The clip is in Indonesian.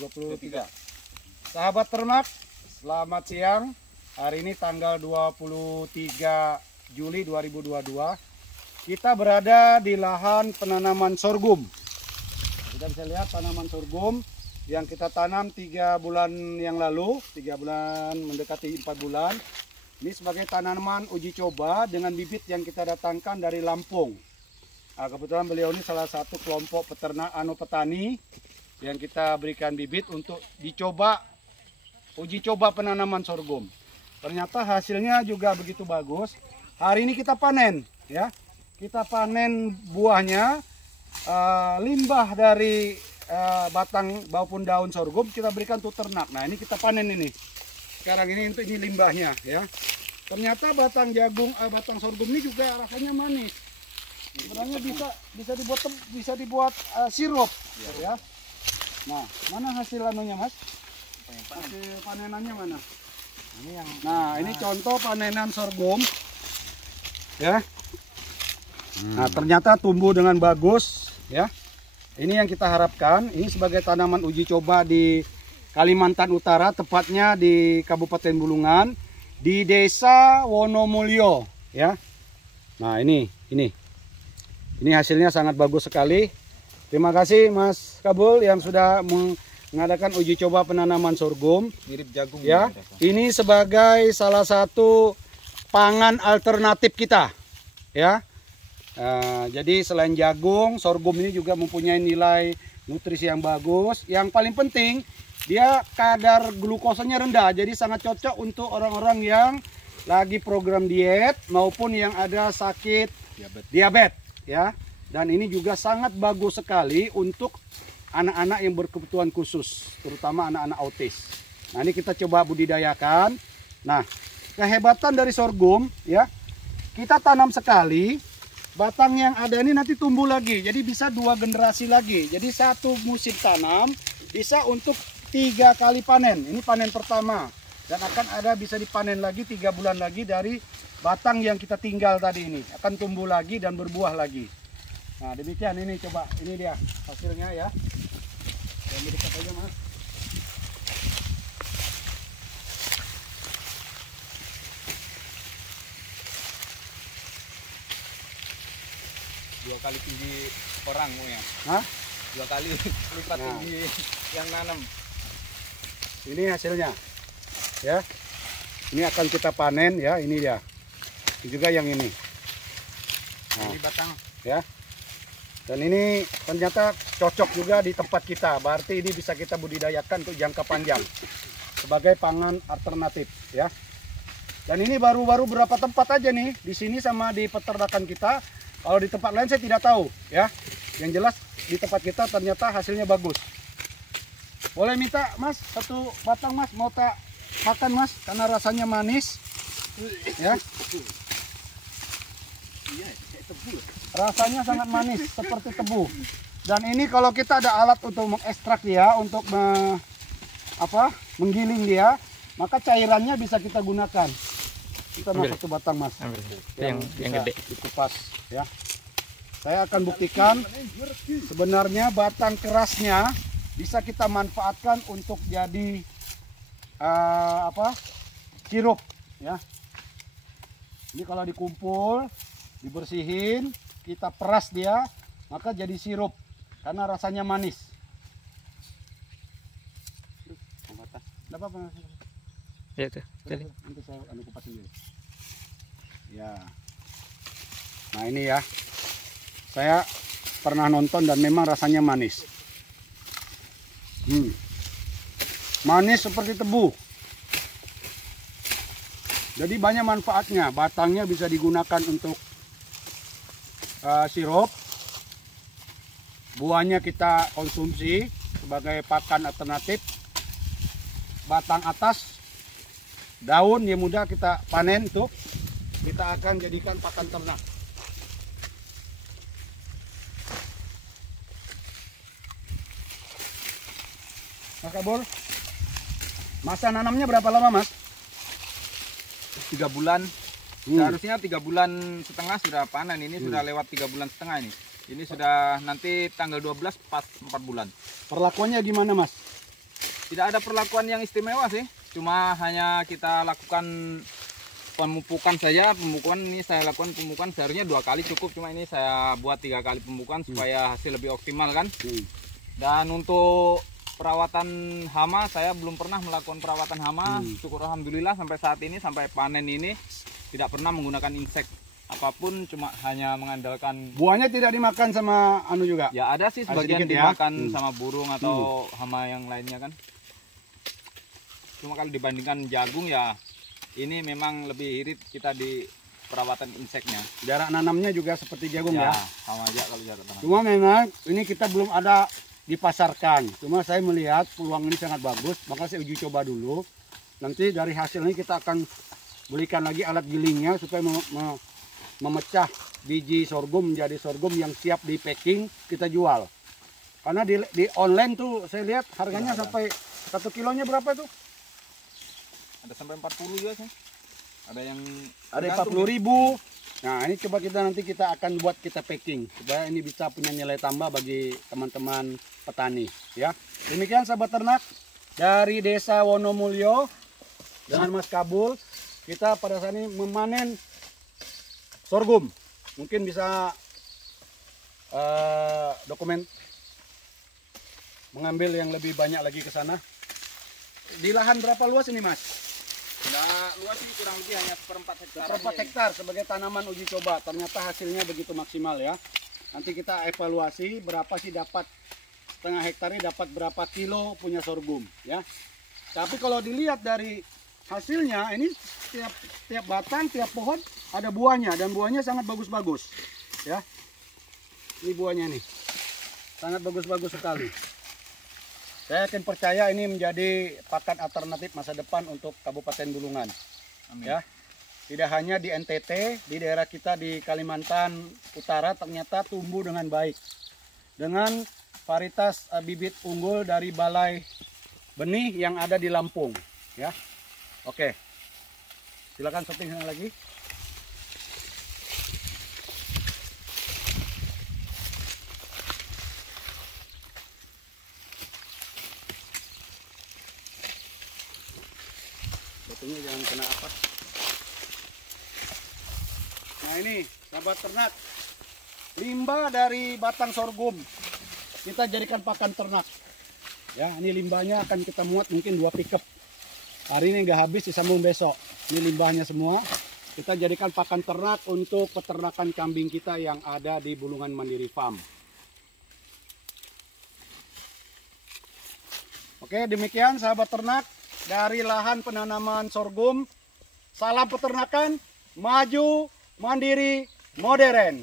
23. Sahabat ternak, selamat siang. Hari ini tanggal 23 Juli 2022. Kita berada di lahan penanaman sorghum. Kita bisa lihat tanaman sorghum yang kita tanam 3 bulan yang lalu, 3 bulan mendekati 4 bulan. Ini sebagai tanaman uji coba dengan bibit yang kita datangkan dari Lampung. Nah, kebetulan beliau ini salah satu kelompok peternak petani yang kita berikan bibit untuk dicoba, uji coba penanaman sorghum. Ternyata hasilnya juga begitu bagus. Hari ini kita panen, ya. Kita panen buahnya, limbah dari batang maupun daun sorghum kita berikan untuk ternak. Nah, ini kita panen ini. Sekarang ini untuk ini limbahnya, ya. Ternyata batang jagung, batang sorghum ini juga rasanya manis. Sebenarnya bisa dibuat sirup, ya. Nah, mana hasil anunya, Mas? Hasil panenannya mana? Ini contoh panenan sorghum, ya. Nah, ternyata tumbuh dengan bagus, ya. Ini yang kita harapkan. Ini sebagai tanaman uji coba di Kalimantan Utara, tepatnya di Kabupaten Bulungan, di Desa Wonomulyo, ya. Nah, ini hasilnya sangat bagus sekali. Terima kasih Mas Kabul yang sudah mengadakan uji coba penanaman sorghum. Mirip jagung ya. Ini sebagai salah satu pangan alternatif kita, ya. Jadi selain jagung, sorghum ini juga mempunyai nilai nutrisi yang bagus. Yang paling penting, dia kadar glukosanya rendah. Jadi sangat cocok untuk orang-orang yang lagi program diet maupun yang ada sakit diabetes. Ya, dan ini juga sangat bagus sekali untuk anak-anak yang berkebutuhan khusus, terutama anak-anak autis. Nah, ini kita coba budidayakan. Nah, kehebatan dari sorghum, ya, kita tanam sekali, batang yang ada ini nanti tumbuh lagi, jadi bisa 2 generasi lagi. Jadi satu musim tanam bisa untuk 3 kali panen. Ini panen pertama dan akan ada bisa dipanen lagi 3 bulan lagi dari batang yang kita tinggal tadi ini akan tumbuh lagi dan berbuah lagi. Nah, demikian ini coba, ini dia hasilnya, ya. Yang dekat aja, Mas. Dua kali tinggi orang ya. Hah? 2 kali lipat tinggi yang nanam. Ini hasilnya, ya. Ini akan kita panen, ya. Ini dia. Ini juga yang ini. Nah, ini batang, ya. Dan ini ternyata cocok juga di tempat kita. Berarti ini bisa kita budidayakan untuk jangka panjang sebagai pangan alternatif, ya. Dan ini baru-baru berapa tempat aja nih di sini sama di peternakan kita. Kalau di tempat lain saya tidak tahu, ya. Yang jelas di tempat kita ternyata hasilnya bagus. Boleh minta, Mas, 1 batang, Mas, mau tak makan, Mas, karena rasanya manis, ya. Rasanya sangat manis seperti tebu. Dan ini kalau kita ada alat untuk mengekstrak dia, untuk menggiling dia, maka cairannya bisa kita gunakan. Kita mau 1 batang, Mas. Yang gede dikupas, ya. Saya akan buktikan sebenarnya batang kerasnya bisa kita manfaatkan untuk jadi sirup, ya. Ini kalau dikumpul, dibersihin, kita peras dia, maka jadi sirup karena rasanya manis. Enggak apa-apa. ya itu. Nanti saya kupas sendiri. Ya. Nah, ini ya. Saya pernah nonton dan memang rasanya manis. Manis seperti tebu. Jadi banyak manfaatnya. Batangnya bisa digunakan untuk sirup. Buahnya kita konsumsi sebagai pakan alternatif. Batang atas, daun yang mudah kita panen tuh. Kita akan jadikan pakan ternak. Mas Kabul, masa nanamnya berapa lama, Mas? 3 bulan. Seharusnya 3 bulan setengah sudah panen. Ini sudah lewat 3 bulan setengah ini. Ini sudah nanti tanggal 12 pas 4 bulan. Perlakuannya gimana, Mas? Tidak ada perlakuan yang istimewa sih. Cuma hanya kita lakukan pemupukan saja. Pemupukan ini saya lakukan pemupukan seharusnya 2 kali cukup. Cuma ini saya buat 3 kali pemupukan supaya hasil lebih optimal kan. Dan untuk perawatan hama saya belum pernah melakukan perawatan hama. Syukur alhamdulillah sampai saat ini, sampai panen ini tidak pernah menggunakan insek apapun, cuma hanya mengandalkan. Buahnya tidak dimakan sama anu juga? Ya ada sih sebagian dimakan sama burung atau hama yang lainnya kan. Cuma kalau dibandingkan jagung ya ini memang lebih irit kita di perawatan inseknya. Jarak nanamnya juga seperti jagung ya? Sama aja kalau jarak tanam. Cuma memang ini kita belum ada dipasarkan. Cuma saya melihat peluang ini sangat bagus, maka saya uji coba dulu. Nanti dari hasil ini kita akan belikan lagi alat gilingnya supaya memecah biji sorghum menjadi sorghum yang siap di packing kita jual. Karena di online tuh saya lihat harganya sampai 1 kilonya berapa tuh? Ada sampai 40 juga sih. Ada yang 40.000. Nah ini coba nanti kita akan buat kita packing supaya ini bisa punya nilai tambah bagi teman-teman petani ya. Demikian sahabat ternak dari Desa Wonomulyo dengan Mas Kabul, kita pada saat ini memanen sorghum. Mungkin bisa dokumen mengambil yang lebih banyak lagi ke sana. Di lahan berapa luas ini Mas? Nah, luas sih kurang lebih hanya 1/4 hektar. 1/4 hektar sebagai tanaman uji coba. Ternyata hasilnya begitu maksimal ya. Nanti kita evaluasi berapa sih dapat setengah hektar ini dapat berapa kilo punya sorghum ya. Tapi kalau dilihat dari hasilnya ini tiap batang, tiap pohon ada buahnya dan buahnya sangat bagus-bagus ya. Ini buahnya nih. Sangat bagus-bagus sekali. Saya yakin percaya ini menjadi pakan alternatif masa depan untuk Kabupaten Bulungan. Amin. Ya. Tidak hanya di NTT, di daerah kita di Kalimantan Utara ternyata tumbuh dengan baik. Dengan varietas bibit unggul dari Balai Benih yang ada di Lampung, ya. Oke. Silakan syuting lagi. Batunya jangan kena apa. Nah ini sahabat ternak, limbah dari batang sorghum kita jadikan pakan ternak ya. Ini limbahnya akan kita muat mungkin 2 pickup. Hari ini nggak habis, disambung besok. Ini limbahnya semua kita jadikan pakan ternak untuk peternakan kambing kita yang ada di Bulungan Mandiri Farm. Oke, demikian sahabat ternak dari lahan penanaman sorghum. Salam peternakan maju, mandiri, modern.